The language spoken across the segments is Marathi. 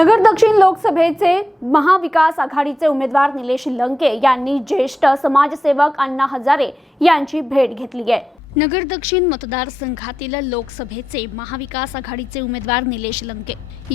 नगर दक्षिण लोकसभेचे महाविकास आघाडीचे उमेदवार निलेश लंके यांनी ज्येष्ठ समाजसेवक अण्णा हजारे यांची भेट घेतली आहे. नगर दक्षिण मतदारसंघातील लोकसभेचे महाविकास आघाडीचे उमेदवार निलेश लंके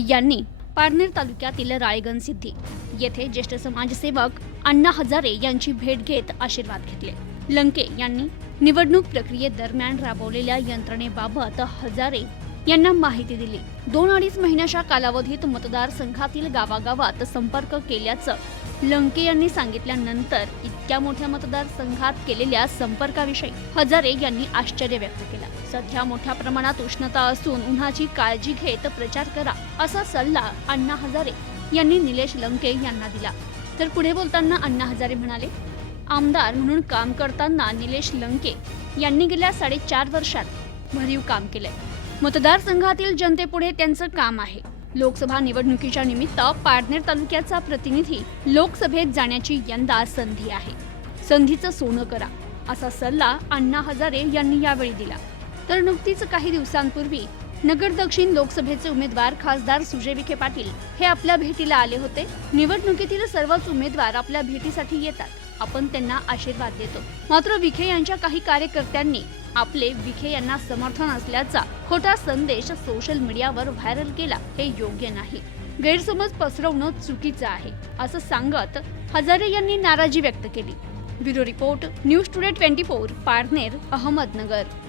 यांनी पारनेर तालुक्यातील राळेगण सिद्धी येथे ज्येष्ठ समाजसेवक अण्णा हजारे यांची भेट घेत आशीर्वाद घेतले. लंके यांनी निवडणूक प्रक्रियेदरम्यान राबवलेल्या यंत्रणेबाबत हजारे यांना माहिती दिली. दोन अडीच महिन्याच्या कालावधीत मतदारसंघातील गावागावात संपर्क केल्याचं लंके यांनी सांगितल्यानंतर इतक्या मोठ्या मतदारसंघात केलेल्या संपर्काविषयी हजारे यांनी आश्चर्य व्यक्त केला. सध्या मोठ्या प्रमाणात उष्णता असून उन्हाची काळजी घेत प्रचार करा असा सल्ला अण्णा हजारे यांनी निलेश लंके यांना दिला. तर पुढे बोलताना अण्णा हजारे म्हणाले आमदार म्हणून काम करताना निलेश लंके यांनी गेल्या साडेचार वर्षात भरीव काम केलंय. मतदारसंघातील जनतेपुढे त्यांचं काम आहे. लोकसभा निवडणुकीच्या निमित्त पारनेर तालुक्याचा प्रतिनिधी लोकसभेत जाण्याची यंदा संधी आहे. संधीचं सोनं करा असा सल्ला अण्णा हजारे यांनी यावेळी दिला. तर नुकतीच काही दिवसांपूर्वी नगर दक्षिण लोकसभेचे उमेदवार खासदार सुजय विखे पाटील हे आपल्या भेटीला आले होते. निवडणुकीतील सर्वच उमेदवार आपल्या भेटीसाठी येतात. आपण त्यांना आशीर्वाद देतो. मात्र विखे यांच्या काही कार्यकर्त्यांनी आपले विखे यांना समर्थन असल्याचा खोटा संदेश सोशल मीडियावर व्हायरल केला हे योग्य नाही. गैरसमज पसरवणं चुकीचं आहे असं सांगत हजारे यांनी नाराजी व्यक्त केली. Bureau report News Today twenty four Parner Ahmednagar.